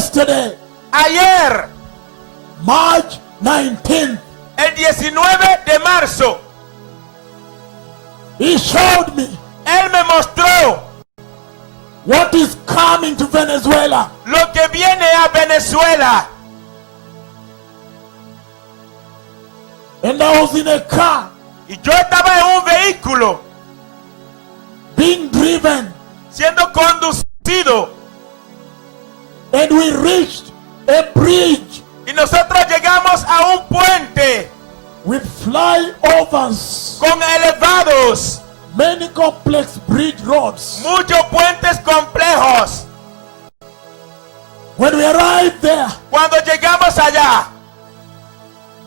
Yesterday, Ayer, March 19th, el 19 de marzo, he showed me él me mostró what is coming to Venezuela. lo que viene a Venezuela. And I was in a car Y yo estaba en un vehículo being driven, siendo conducido. and we reached a bridge Y nosotros llegamos a un puente with flyovers, con elevados, many complex bridge roads. muchos puentes complejos. When we arrived there, Cuando llegamos allá,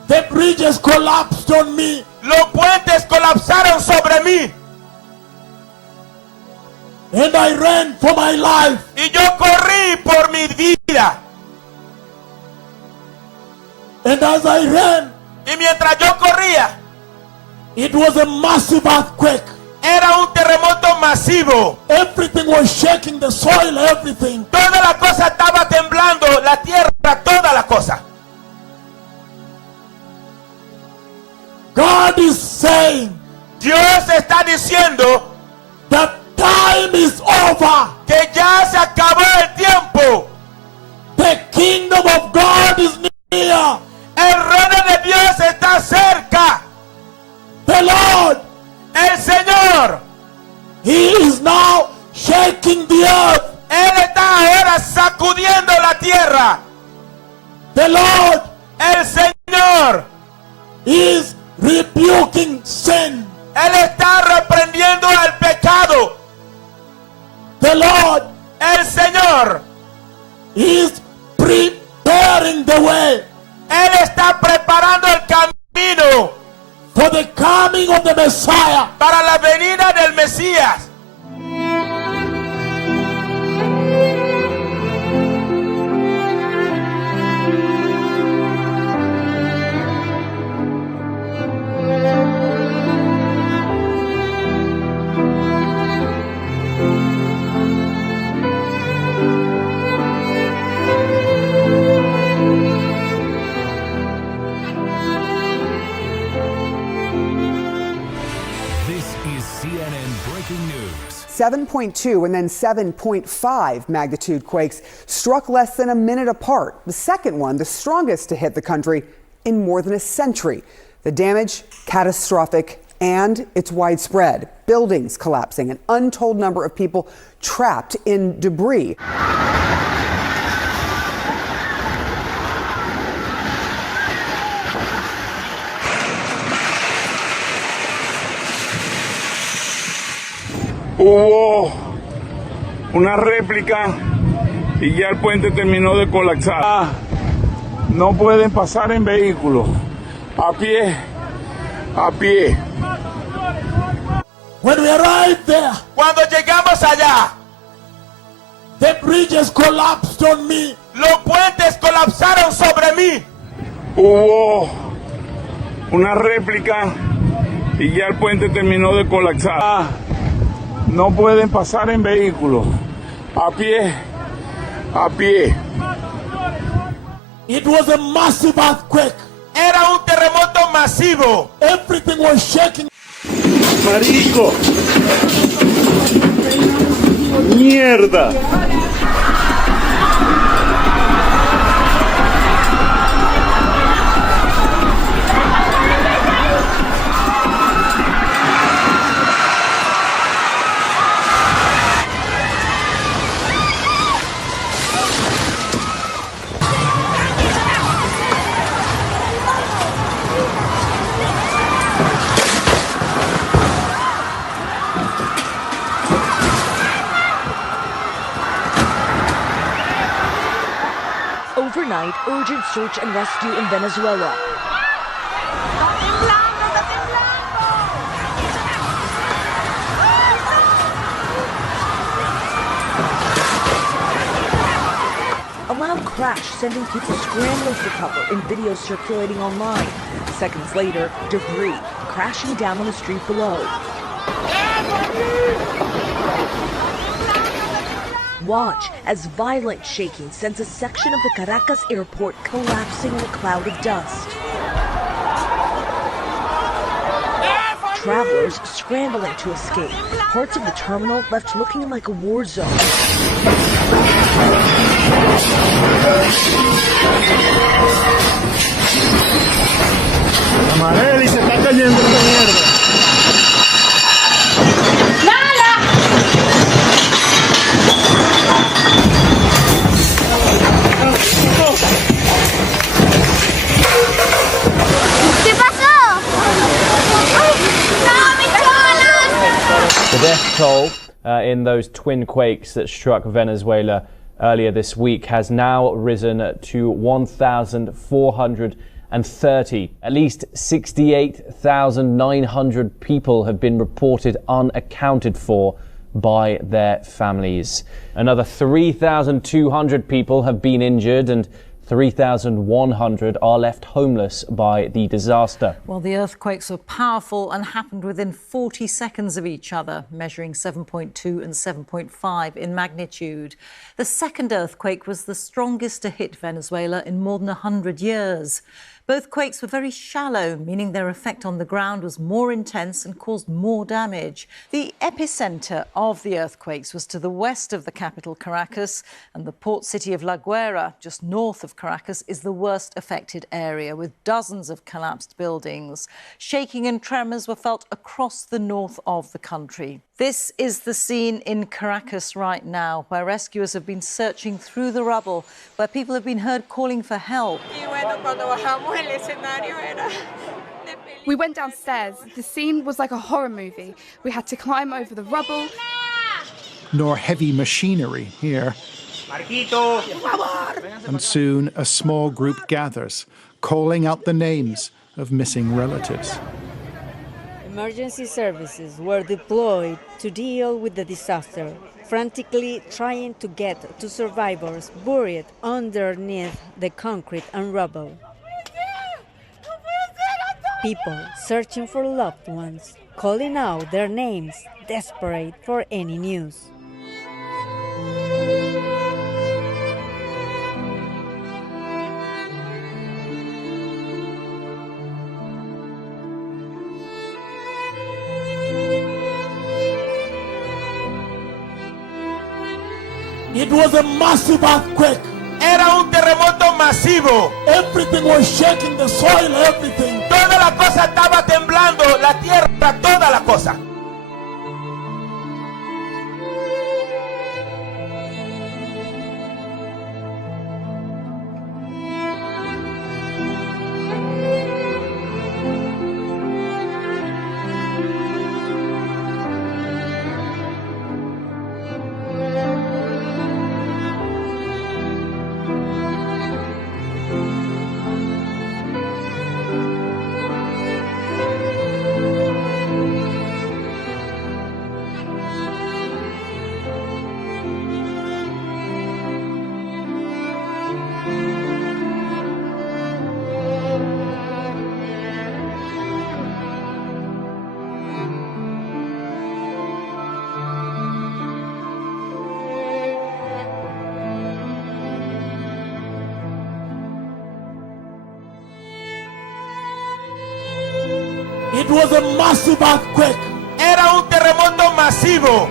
the bridges collapsed on me. los puentes colapsaron sobre mí. And I ran for my life. Y yo corrí por mi vida. And as I ran, Y mientras yo corría, it was a massive earthquake. era un terremoto masivo. Everything was shaking, the soil, everything. Toda la cosa estaba temblando, la tierra, toda la cosa. God is saying Dios está diciendo that time is over. que ya se acabó el tiempo. The kingdom of God is near. El reino de Dios está cerca. The Lord, El Señor, He is now shaking the earth. Él está ahora sacudiendo la tierra. The Lord El Señor, is rebuking sin. Él está reprendiendo el pecado. The Lord El Señor, is preparing the way Él está preparando el camino for the coming of the Messiah. para la venida del Mesías. This is CNN Breaking News. 7.2 and then 7.5 magnitude quakes struck less than a minute apart. The second one, the strongest to hit the country in more than a century. The damage, catastrophic, and it's widespread. Buildings collapsing, an untold number of people trapped in debris. Hubo una réplica y ya el puente terminó de colapsar. No pueden pasar en vehículos, a pie, a pie. When we arrived there, Cuando llegamos allá, the bridges collapsed on me. los puentes colapsaron sobre mí. Hubo una réplica y ya el puente terminó de colapsar. No pueden pasar en vehículos, a pie, a pie. It was a massive earthquake. Era un terremoto masivo. Everything was shaking. Marico. Mierda. Overnight, urgent search and rescue in Venezuela. A loud crash sending people scrambling for cover in videos circulating online. Seconds later, debris crashing down on the street below. Watch as violent shaking sends a section of the Caracas airport collapsing in a cloud of dust. Travelers scrambling to escape. Parts of the terminal left looking like a war zone. Amareli, se está cayendo esta mierda. The death toll in those twin quakes that struck Venezuela earlier this week has now risen to 1,430. At least 68,900 people have been reported unaccounted for by their families. Another 3,200 people have been injured and 3,100 are left homeless by the disaster. Well, the earthquakes were powerful and happened within 40 seconds of each other, measuring 7.2 and 7.5 in magnitude. The second earthquake was the strongest to hit Venezuela in more than 100 years. Both quakes were very shallow, meaning their effect on the ground was more intense and caused more damage. The epicenter of the earthquakes was to the west of the capital, Caracas, and the port city of La Guaira, just north of Caracas, is the worst affected area, with dozens of collapsed buildings. Shaking and tremors were felt across the north of the country. This is the scene in Caracas right now, where rescuers have been searching through the rubble, where people have been heard calling for help. We went downstairs. The scene was like a horror movie. We had to climb over the rubble. Nor heavy machinery here. And soon a small group gathers, calling out the names of missing relatives. Emergency services were deployed to deal with the disaster, frantically trying to get to survivors buried underneath the concrete and rubble. People searching for loved ones, calling out their names, desperate for any news. It was a massive earthquake. Era un terremoto masivo. Everything was shaking, the soil, everything. Toda la cosa estaba temblando, la tierra, toda la cosa. It was a massive earthquake. Era un terremoto masivo.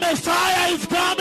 Messiah is coming.